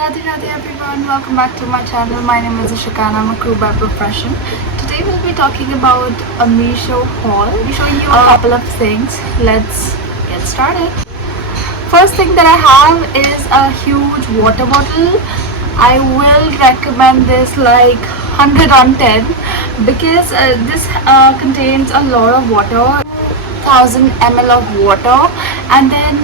Radhe Radhe everyone, welcome back to my channel. My name is Ishika and I'm a crew by profession. Today we'll be talking about a Meesho haul. I'll be showing you a couple of things. Let's get started. First thing that I have is a huge water bottle. I will recommend this like 100 on 10 because this contains a lot of water. 1000 ml of water, and then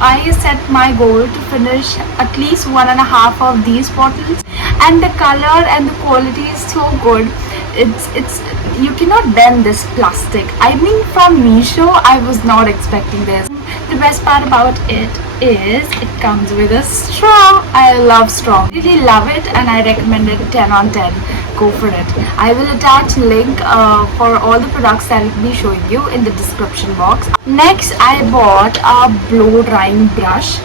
I set my goal to finish at least 1.5 of these bottles, and the color and the quality is so good. It's you cannot bend this plastic. I mean, from Meesho I was not expecting this. The best part about it is it comes with a straw. I love straw, really love it, and I recommend it 10 on 10. Go for it. I will attach link for all the products that I'll be showing you in the description box. Next, I bought a blow drying brush.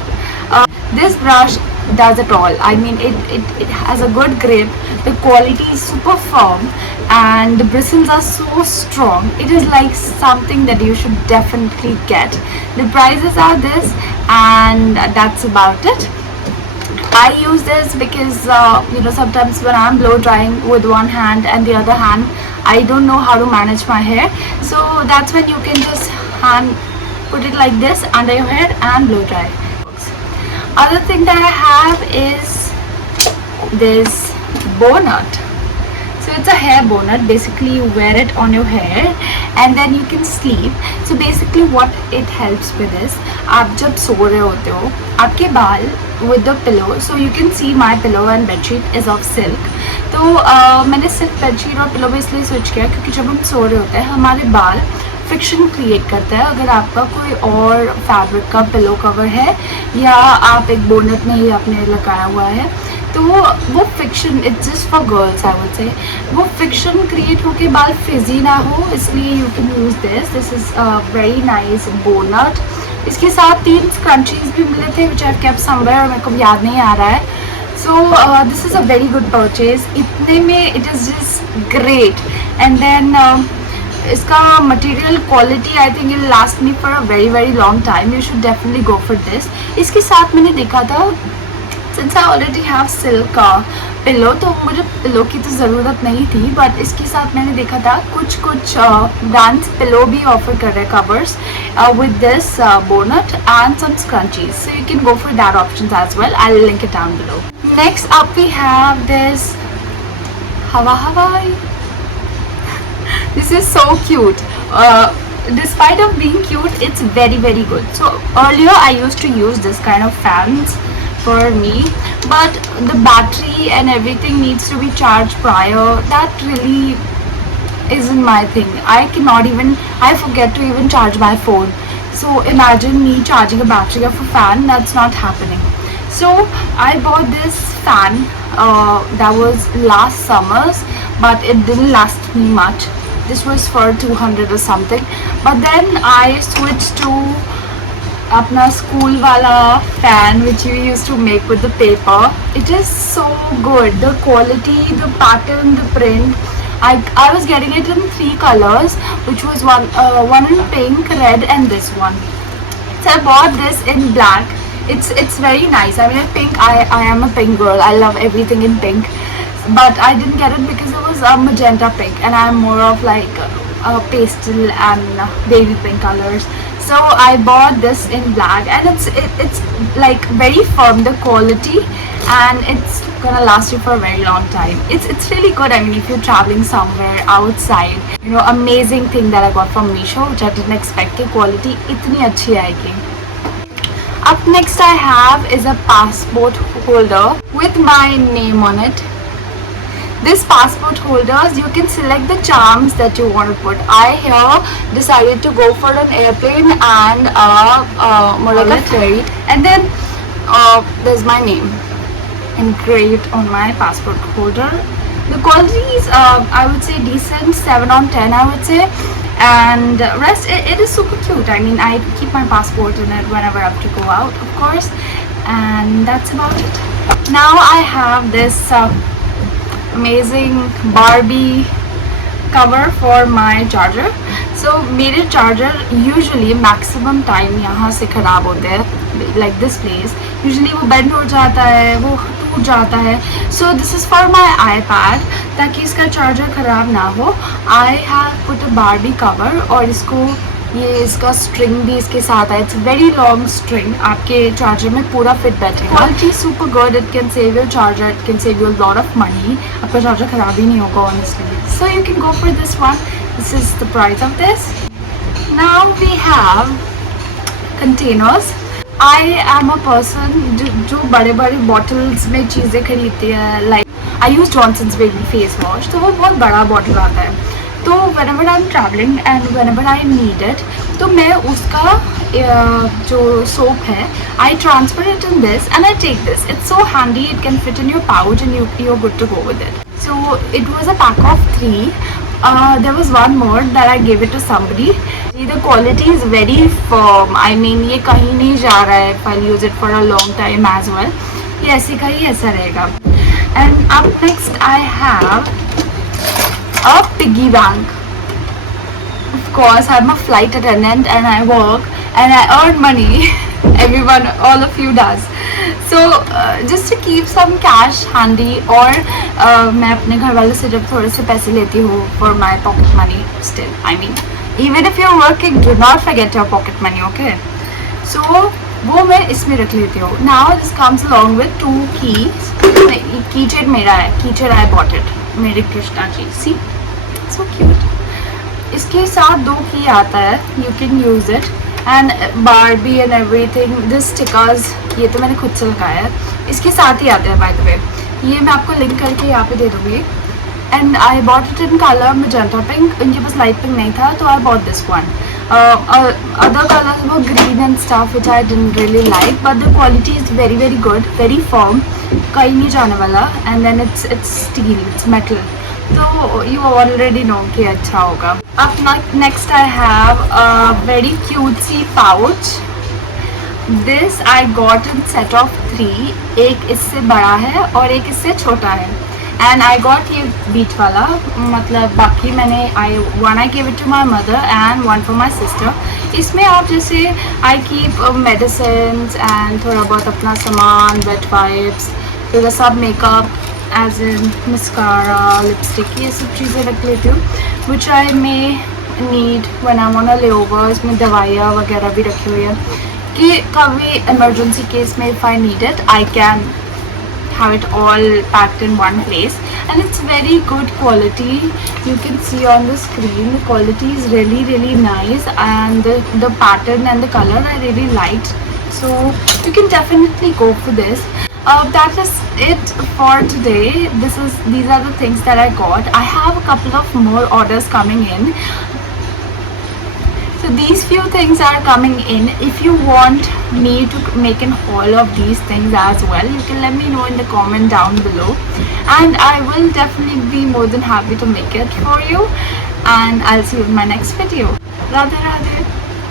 This brush does it all. I mean, it has a good grip, the quality is super firm, and the bristles are so strong. It is like something that you should definitely get. The prices are this, and that's about it. I use this because sometimes when I'm blow drying with one hand and the other hand, I don't know how to manage my hair. So that's when you can just put it like this under your hair and blow dry. Other thing that I have is this bow nut. So it's a hair bow nut. Basically you wear it on your hair and then you can sleep. So basically what it helps with is, आप जब सो रहे होते हो आपके बाल with the pillow, so you can see my pillow and bedsheet is of silk. तो मैंने सिर्फ बेडशीट और पिलो पे इसलिए स्विच किया क्योंकि जब हम सो रहे होते हैं हमारे बाल फ्रिक्शन क्रिएट करता है. अगर आपका कोई और फैब्रिक का पिलो कवर है या आप एक बोनट में ही आपने लगाया हुआ है, तो वो fiction, it's just for girls I would say, वो फिक्शन क्रिएट होके बाल फ्रिजी ना हो, इसलिए you can use this is very nice bonnet. इसके साथ 3 स्क्रंचीज भी मिले थे विच आई केप्ट समवेयर और मेरे को याद नहीं आ रहा है. So this is a very good purchase. इतने में it is just great. And then इसका material quality I think it last me for a very very long time. You should definitely go for this. इसके साथ मैंने देखा था, since I already have silk pillow, तो मुझे pillow की तो ज़रूरत नहीं थी, बट इसके साथ मैंने देखा था कुछ ब्रांड्स पिलो भी ऑफर कर रहे हैं, covers with this bonnet and some scrunchies. So you can go for that option as well. I will link it down below. Next up we have this हवाई. This is so cute. Despite of being cute, it's very very good. So earlier I used to use this kind of fans for me, but the battery and everything needs to be charged prior. That really isn't my thing. I forget to even charge my phone. So imagine me charging a battery of a fan. That's not happening. So I bought this fan that was last summer's, but it didn't last me much. This was for 200 or something, but then I switched to अपना school वाला fan which you used to make with the paper. It is so good. The quality, the pattern, the print. I was getting it in 3 colors, which was one in pink, red, and this one. So I bought this in black. It's very nice. I mean, pink. I am a pink girl. I love everything in pink. But I didn't get it because it was magenta pink, and I'm more of like pastel and baby pink colors. So I bought this in black, and it's like very firm, the quality, and it's gonna last you for a very long time. It's really good. I mean, if you're traveling somewhere outside, amazing thing that I got from Meesho, which I didn't expect कि quality इतनी अच्छी आएगी. Up next I have is a passport holder with my name on it. This passport holders, you can select the charms that you want to put. I here decided to go for an airplane and more like a ferry, and then there's my name engraved on my passport holder. The quality is I would say decent, 7 on 10 I would say, and rest it is super cute. I mean, I keep my passport in it whenever I have to go out, of course, and that's about it. Now I have this amazing Barbie cover for my charger. So मेरे charger usually maximum time यहाँ से ख़राब होते हैं, like this place. Usually वो bend हो जाता है, वो टूट जाता है. So this is for my iPad, ताकि इसका चार्जर ख़राब ना हो. I have put a Barbie cover और इसको ये इसका स्ट्रिंग भी इसके साथ है. इट्स वेरी लॉन्ग स्ट्रिंग, आपके चार्जर में पूरा फिट बैठेगा. Quality super good. It can save your charger, it can save your lot of money. आपका चार्जर ख़राब ही नहीं होगा honestly. So you can go for this one. This is the price of this. Now we have containers. I am a person जो बड़े बड़े bottles में चीज़ें खरीदती है. Like I use Johnson's baby face wash, तो वो बहुत बड़ा बॉटल आता है. तो whenever I'm traveling and whenever I need it, तो मैं उसका जो soap है I transfer it in this and I take this. It's so handy. It can fit in your pouch and you're good to go with it. So it was a pack of 3. There was one more that I gave it to somebody. The quality is very firm. I mean ये कहीं नहीं जा रहा है. If I'll use it for a long time as well. ये ऐसे का ही ऐसा रहेगा. And up next I have a piggy bank. Of course, I'm a flight attendant and I work and I earn money. Everyone, all of you does. So just to keep some cash handy. और मैं अपने घर वालों से जब थोड़े से पैसे लेती हूँ for my pocket money still. I mean, even if you're working, do not forget your pocket money, okay? So वो मैं इसमें रख लेती हूँ. Now this comes along with 2 keys. Keychain मेरा है. Keychain I bought it. मेरे Krishna ji. See? So cute. इसके साथ 2 की आता है. You can use it. And Barbie and everything. This stickers ये तो मैंने खुद से लगाया है. इसके साथ ही आता है by the way. ये मैं आपको लिंक करके यहाँ पे दे दूँगी. And I bought it in color magenta pink. इनके पास light pink नहीं था तो I bought this one. Other colors were green and stuff which I didn't really like, but the quality is very very good, very firm. कहीं नहीं जाने वाला. And then it's steel, it's metal. तो you already know कि अच्छा होगा. Up next I have a very cutesy pouch. This I got in set of 3. एक इससे बड़ा है और एक इससे छोटा है. And I got ये बीच वाला. मतलब बाकी मैंने one I gave it to my mother and one for my sister. इसमें आप जैसे I keep medicines and थोड़ा बहुत अपना सामान, wet wipes, फिर सब makeup as in mascara, lipstick, ये सब चीज़ें रख लेती हूँ. Which I may need when I'm on a layover. इसमें दवाइयाँ वगैरह भी रखी हुई है कि कभी emergency case में if I need it, I can have it all packed in one place. And it's very good quality. You can see on the screen the quality is really really nice, and the pattern and the color I really liked. So you can definitely go for this. That is it for today. These are the things that I got. I have a couple of more orders coming in. So these few things are coming in. If you want me to make an haul of these things as well, you can let me know in the comment down below, and I will definitely be more than happy to make it for you. And I'll see you in my next video. Radhe Radhe.